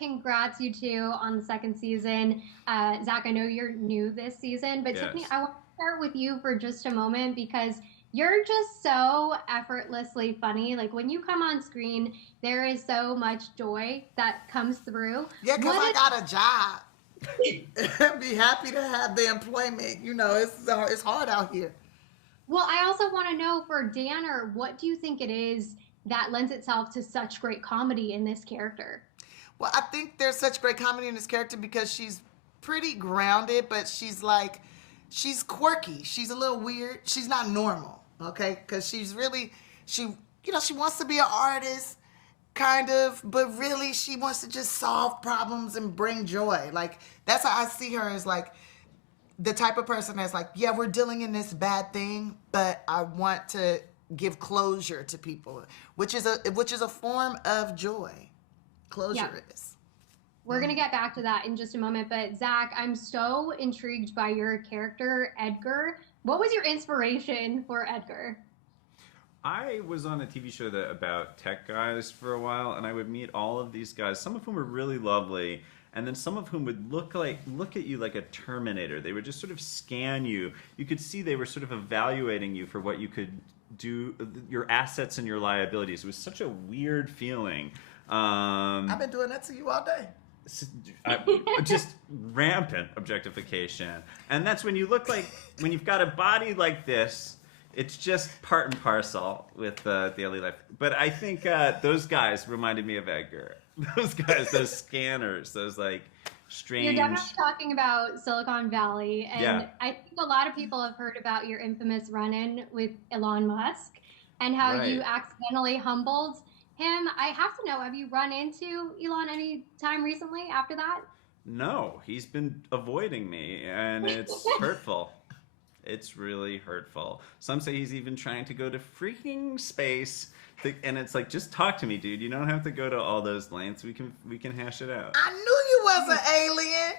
congrats you two on the second season. Zach, I know you're new this season, but Tiffany, Yes. I want to start with you for just a moment because you're just so effortlessly funny. Like when you come on screen, there is so much joy that comes through. Yeah, because What I is got a job. Be happy to have the employment. It's hard out here. Well, I also want to know for Danner, what do you think it is that lends itself to such great comedy in this character? Well, I think there's such great comedy in this character because she's pretty grounded, but she's quirky. She's a little weird. She's not normal, okay? Because she wants to be an artist, kind of, but really she wants to just solve problems and bring joy. Like, that's how I see her, as like the type of person that's like, yeah, we're dealing in this bad thing, but I want to give closure to people, which is a form of joy. Closure Yeah. is. We're going to get back to that in just a moment. But Zach, I'm so intrigued by your character, Edgar. What was your inspiration for Edgar? I was on a TV show about tech guys for a while, and I would meet all of these guys, some of whom were really lovely, and then some of whom would look at you like a Terminator. They would just sort of scan you. You could see they were sort of evaluating you for what you could do, your assets and your liabilities. It was such a weird feeling. I've been doing that to you all day. Just rampant objectification, and that's when when you've got a body like this. It's just part and parcel with daily life. But I think those guys reminded me of Edgar. Those guys, those scanners, those like strange. You're definitely talking about Silicon Valley, and Yeah. I think a lot of people have heard about your infamous run-in with Elon Musk and how Right. you accidentally humbled him. I have to know, have you run into Elon any time recently after that? No, he's been avoiding me, and it's hurtful. It's really hurtful. Some say he's even trying to go to freaking space, and it's like, just talk to me, dude. You don't have to go to all those lengths. We can hash it out. I knew you was an alien.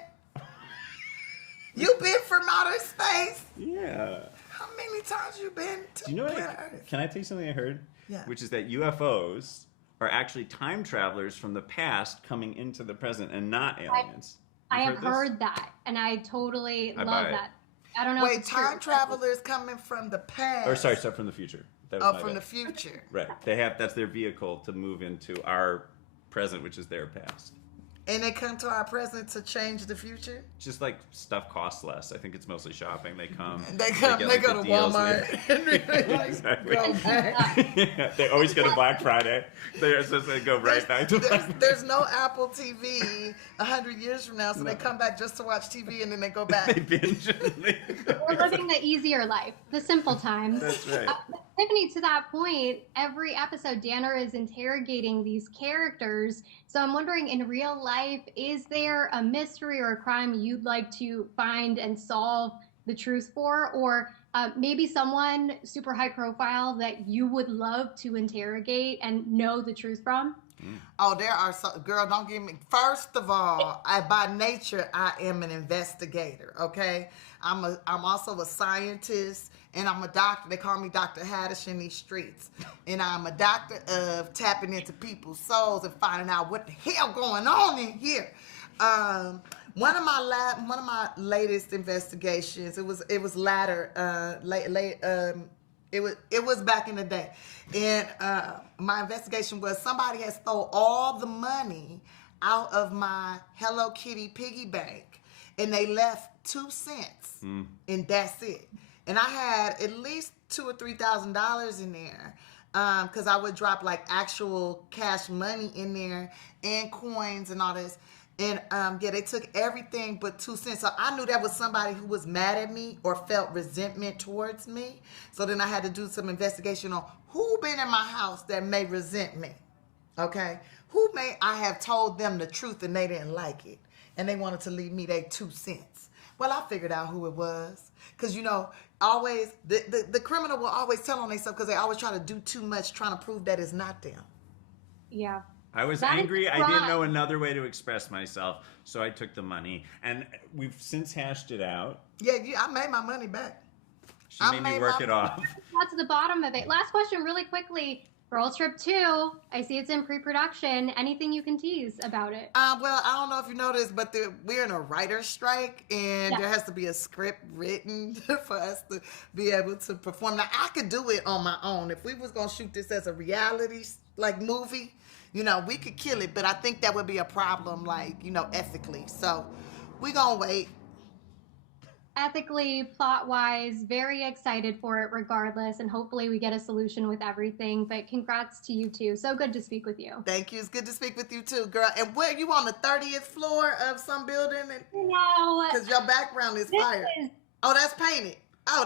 You been from outer space. Yeah. How many times you been to Do you know what? planet Earth? Can I tell you something I heard? Yeah. Which is that UFOs are actually time travelers from the past coming into the present and not aliens. I You've have this? heard that, and I totally I buy love it. that. I don't know if Wait, it's time true. travelers coming from the past. Or sorry, from the future. That was Oh, my from bad. the future. Right. That's their vehicle to move into our present, which is their past. And they come to our present to change the future? Just like stuff costs less. I think it's mostly shopping. They come. They get, like, go the to deals Walmart and they like, Exactly. go back. Yeah, they always go to Black Friday. They're supposed to go right back to Black Friday. There's no Apple TV 100 years from now, so they come back just to watch TV and then they go back. They binge and they We're living the easier life, the simple times. That's right. Tiffany, to that point, every episode, Danner is interrogating these characters. So I'm wondering, in real life, is there a mystery or a crime you'd like to find and solve the truth for? Or maybe someone super high profile that you would love to interrogate and know the truth from? Oh, there are some, girl, don't give me. First of all, by nature, I am an investigator, okay? I'm also a scientist, and I'm a doctor. They call me Dr. Haddish in these streets. And I'm a doctor of tapping into people's souls and finding out what the hell going on in here. One of my latest investigations, it was it was back in the day. And my investigation was somebody had stole all the money out of my Hello Kitty piggy bank, and they left 2 cents, and that's it. And I had at least $2,000 or $3,000 in there, because I would drop like actual cash money in there and coins and all this. And yeah, they took everything but 2 cents. So I knew that was somebody who was mad at me or felt resentment towards me. So then I had to do some investigation on who been in my house that may resent me. Okay? I have told them the truth and they didn't like it. And they wanted to leave me their 2 cents. Well, I figured out who it was. Because, always, the criminal will always tell on themselves because they always try to do too much trying to prove that it's not them. Yeah. I was That is angry. a I didn't crime. know another way to express myself, so I took the money. And we've since hashed it out. Yeah, I made my money back. She made me work it off. Got to the bottom of it. Last question, really quickly. Girls Trip 2, I see it's in pre-production. Anything you can tease about it? Well, I don't know if you noticed, but we're in a writer's strike, and there has to be a script written for us to be able to perform. Now, I could do it on my own. If we was going to shoot this as a reality, movie, we could kill it, but I think that would be a problem, ethically. So we going to wait. Ethically, plot-wise, very excited for it regardless, and hopefully we get a solution with everything. But congrats to you two. So good to speak with you. Thank you. It's good to speak with you too, girl. And where you on the 30th floor of some building? No. Because your background is fire. Oh, that's painted. Oh,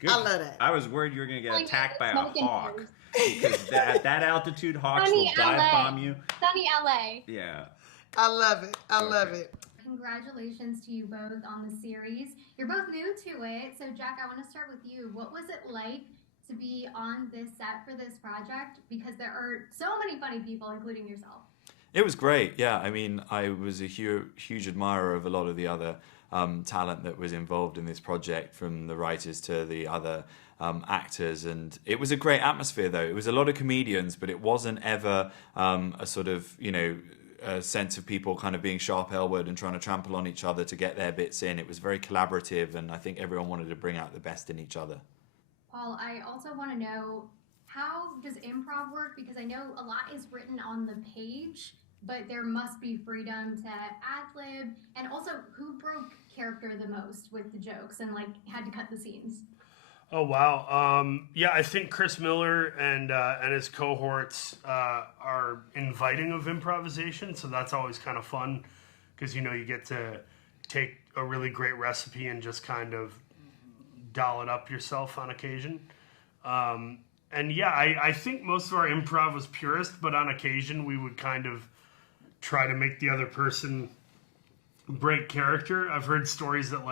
Good. I love that. I was worried you were going to get attacked by a hawk. Because at that altitude, hawks will dive bomb you. Sunny LA. Yeah. I love it. I love it. Congratulations to you both on the series. You're both new to it. So, Jack, I want to start with you. What was it like to be on this set for this project? Because there are so many funny people, including yourself. It was great. Yeah, I mean, I was a huge admirer of a lot of the other talent that was involved in this project, from the writers to the other actors, and it was a great atmosphere. Though it was a lot of comedians, but it wasn't ever a sort of a sense of people kind of being sharp-elbowed and trying to trample on each other to get their bits in. It was very collaborative, and I think everyone wanted to bring out the best in each other. Paul, I also want to know, how does improv work? Because I know a lot is written on the page, but there must be freedom to ad-lib. And also, who broke character the most with the jokes and had to cut the scenes? Oh, wow. Yeah, I think Chris Miller and his cohorts are inviting of improvisation, so that's always kind of fun because, you get to take a really great recipe and just kind of doll it up yourself on occasion. And yeah, I think most of our improv was purist, but on occasion we would kind of try to make the other person break character. I've heard stories that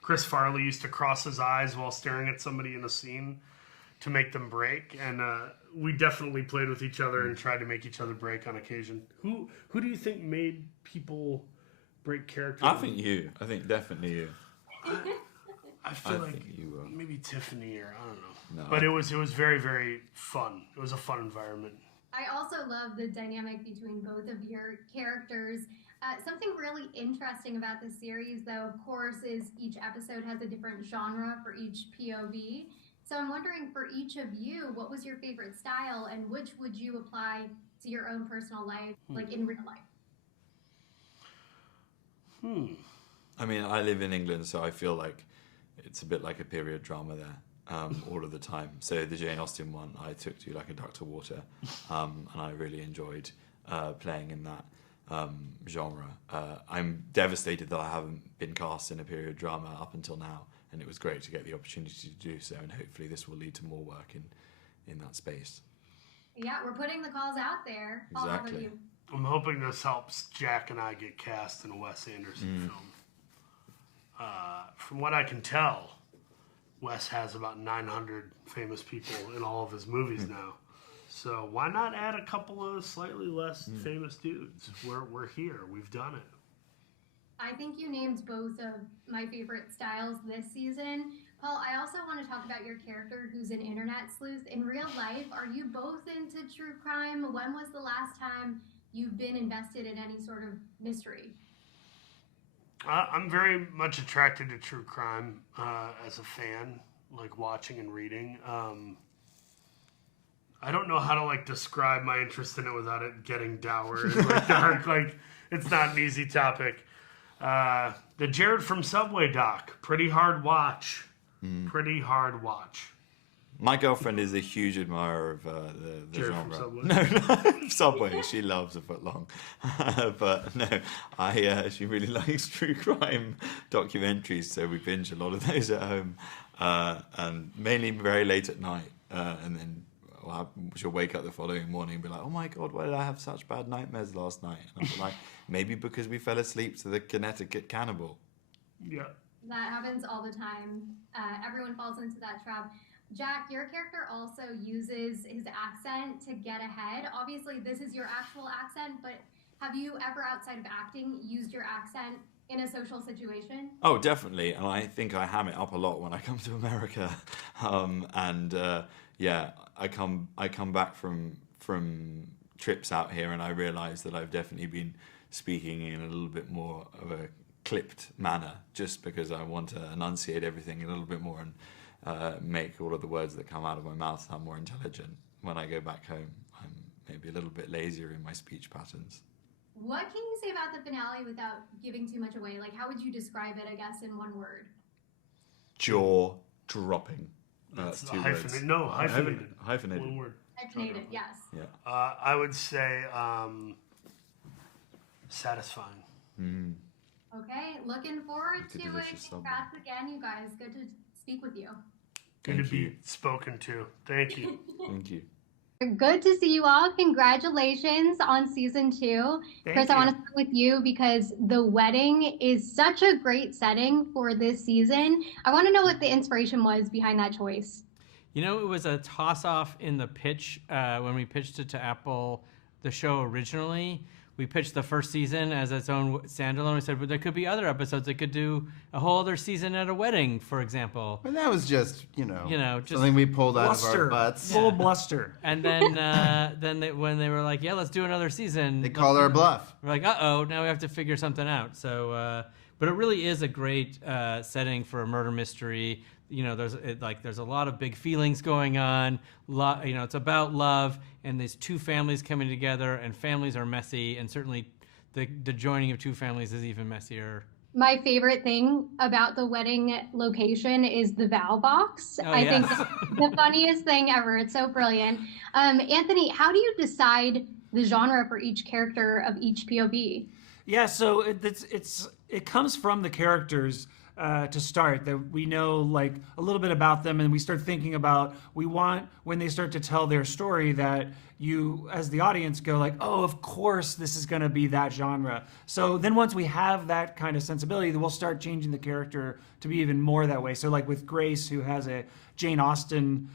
Chris Farley used to cross his eyes while staring at somebody in a scene to make them break, and we definitely played with each other and tried to make each other break on occasion. Who do you think made people break character? I think you. I think definitely you. I feel like you were. Maybe Tiffany, or I don't know. No. But it was very, very fun. It was a fun environment. I also love the dynamic between both of your characters. Something really interesting about this series, though, of course, is each episode has a different genre for each POV. So I'm wondering, for each of you, what was your favorite style, and which would you apply to your own personal life, in real life? I mean, I live in England, so I feel like it's a bit like a period drama there all of the time. So the Jane Austen one, I took to like a duck to water, and I really enjoyed playing in that genre. I'm devastated that I haven't been cast in a period drama up until now, and it was great to get the opportunity to do so, and hopefully this will lead to more work in that space. Yeah, we're putting the calls out there. Paul, how about you? I'm hoping this helps Jack and I get cast in a Wes Anderson film. From what I can tell, Wes has about 900 famous people in all of his movies now. So why not add a couple of slightly less famous dudes? We're here. We've done it. I think you named both of my favorite styles this season. Paul, I also want to talk about your character who's an internet sleuth. In real life, are you both into true crime? When was the last time you've been invested in any sort of mystery? I'm very much attracted to true crime as a fan, watching and reading. I don't know how to describe my interest in it without it getting dour and dark. It's not an easy topic. The Jared from Subway doc, pretty hard watch. Pretty hard watch. My girlfriend is a huge admirer of the Jared genre. from Subway? No, Subway. She loves a foot long. But no, she really likes true crime documentaries, so we binge a lot of those at home, and mainly very late at night, and then she'll wake up the following morning and be like, oh my God, why did I have such bad nightmares last night? And I'll be like, maybe because we fell asleep to the Connecticut cannibal. Yeah. That happens all the time. Everyone falls into that trap. Jack, your character also uses his accent to get ahead. Obviously, this is your actual accent, but have you ever, outside of acting, used your accent in a social situation? Oh, definitely. And I think I ham it up a lot when I come to America. And yeah, I come back from trips out here, and I realise that I've definitely been speaking in a little bit more of a clipped manner, just because I want to enunciate everything a little bit more and make all of the words that come out of my mouth sound more intelligent. When I go back home, I'm maybe a little bit lazier in my speech patterns. What can you say about the finale without giving too much away? Like, how would you describe it, I guess, in one word? Jaw dropping. That's two hyphenated. words. No, hyphenated. Hyphenated. One word. Hyphenated, yes. Yeah. I would say satisfying. Mm. Okay, looking forward Like a to it. delicious sub. Congrats again, you guys. Good to speak with you. Good Thank to you. be spoken to. Thank you. Thank you. Good to see you all. Congratulations on season 2. Chris, I want to start with you because the wedding is such a great setting for this season. I want to know what the inspiration was behind that choice. You know, it was a toss-off in the pitch when we pitched it to Apple, the show originally. We pitched the first season as its own standalone. We said, well, there could be other episodes that could do a whole other season at a wedding, for example. And that was just, just something we pulled out of Bluster. our butts. Full bluster. And then when they were like, yeah, let's do another season. They called our bluff. We're like, uh-oh, now we have to figure something out. So, but it really is a great setting for a murder mystery. You know, there's a lot of big feelings going on. It's about love, and there's two families coming together, and families are messy, and certainly the joining of two families is even messier. My favorite thing about the wedding location is the vow box. Oh, I yeah. think the funniest thing ever. It's so brilliant. Anthony, how do you decide the genre for each character of each POV? Yeah, so it comes from the characters to start, that we know like a little bit about them, and we start thinking about, we want when they start to tell their story that you as the audience go like, oh, of course this is going to be that genre. So then once we have that kind of sensibility, then we'll start changing the character to be even more that way. So like with Grace, who has a Jane Austen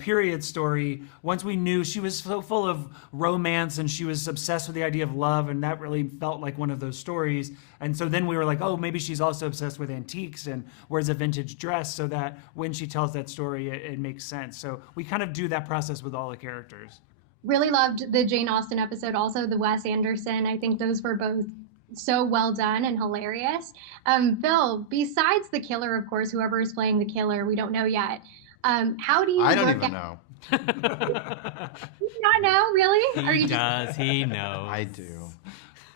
period story, once we knew she was so full of romance and she was obsessed with the idea of love, and that really felt like one of those stories. And so then we were like, oh, maybe she's also obsessed with antiques and wears a vintage dress, so that when she tells that story, it makes sense. So we kind of do that process with all the characters. Really loved the Jane Austen episode, also the Wes Anderson. I think those were both so well done and hilarious. Phil, besides the killer, of course, whoever is playing the killer, we don't know yet. How do you I don't work even out? know. You do not know, really? He knows. I do.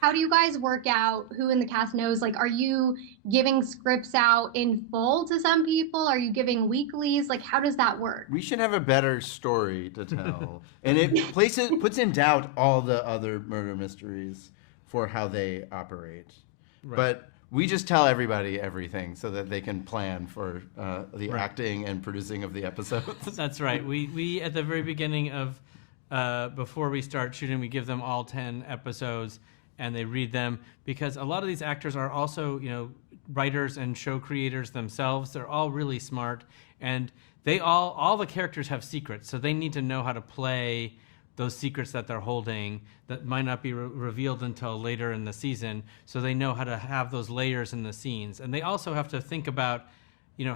How do you guys work out who in the cast knows? Like, are you giving scripts out in full to some people? Are you giving weeklies? Like, how does that work? We should have a better story to tell. And it puts in doubt all the other murder mysteries for how they operate. Right. But we just tell everybody everything so that they can plan for the acting and producing of the episodes. That's right. We at the very beginning of before we start shooting, we give them all 10 episodes and they read them, because a lot of these actors are also, writers and show creators themselves. They're all really smart, and they all the characters have secrets, so they need to know how to play those secrets that they're holding that might not be revealed until later in the season. So they know how to have those layers in the scenes, and they also have to think about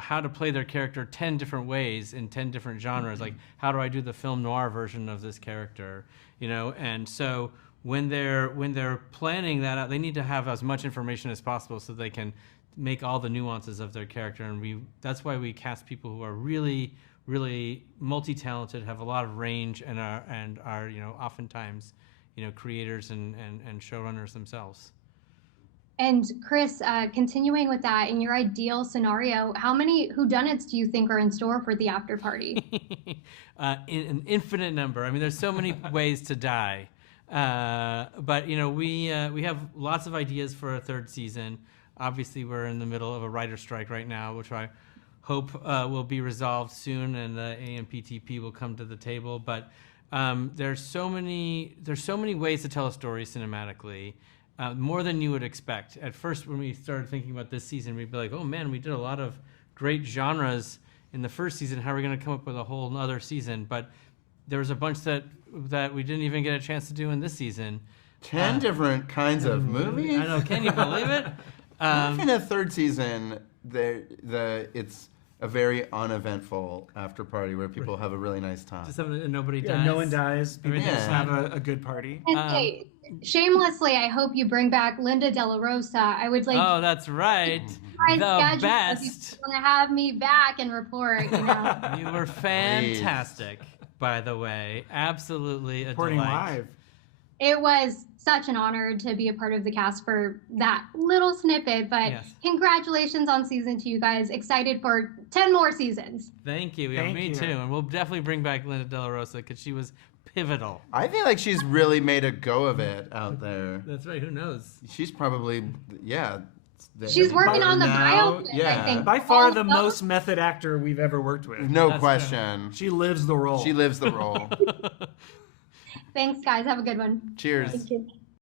how to play their character 10 different ways in 10 different genres. Like, how do I do the film noir version of this character? And so when they're planning that out, they need to have as much information as possible so they can make all the nuances of their character. And that's why we cast people who are really, really multi-talented, have a lot of range, and are oftentimes creators and showrunners themselves. And Chris, continuing with that, in your ideal scenario, how many whodunits do you think are in store for the after party? An infinite number. I mean, there's so many ways to die. But we have lots of ideas for a third season. Obviously, we're in the middle of a writer's strike right now, which I hope will be resolved soon, and the AMPTP will come to the table. But there's so many ways to tell a story cinematically, more than you would expect. At first, when we started thinking about this season, we'd be like, oh man, we did a lot of great genres in the first season. How are we going to come up with a whole other season? But there was a bunch that we didn't even get a chance to do in this season. 10 different kinds of movies? I know, can you believe it? In a third season, it's a very uneventful after party where people have a really nice time. Just something that nobody Yeah, dies. no one dies. People Everything's just fine. have a good party. And hey, shamelessly, I hope you bring back Linda De La Rosa. I would like Oh, that's right. my The schedule best. if you want to have me back and report. You know. You were fantastic, by the way. Absolutely a Reporting delight. live. It was such an honor to be a part of the cast for that little snippet, but Yes. congratulations on season 2, guys. Excited for 10 more seasons. Thank you. Yeah, Thank me you. too. And we'll definitely bring back Linda De La Rosa because she was pivotal. I feel like she's really made a go of it out there. That's right. Who knows? She's probably, She's working on the now, biopic, yeah. I think. By far Oh, the no. most method actor we've ever worked with. No That's question. She lives the role. She lives the role. Thanks, guys. Have a good one. Cheers. Thank you.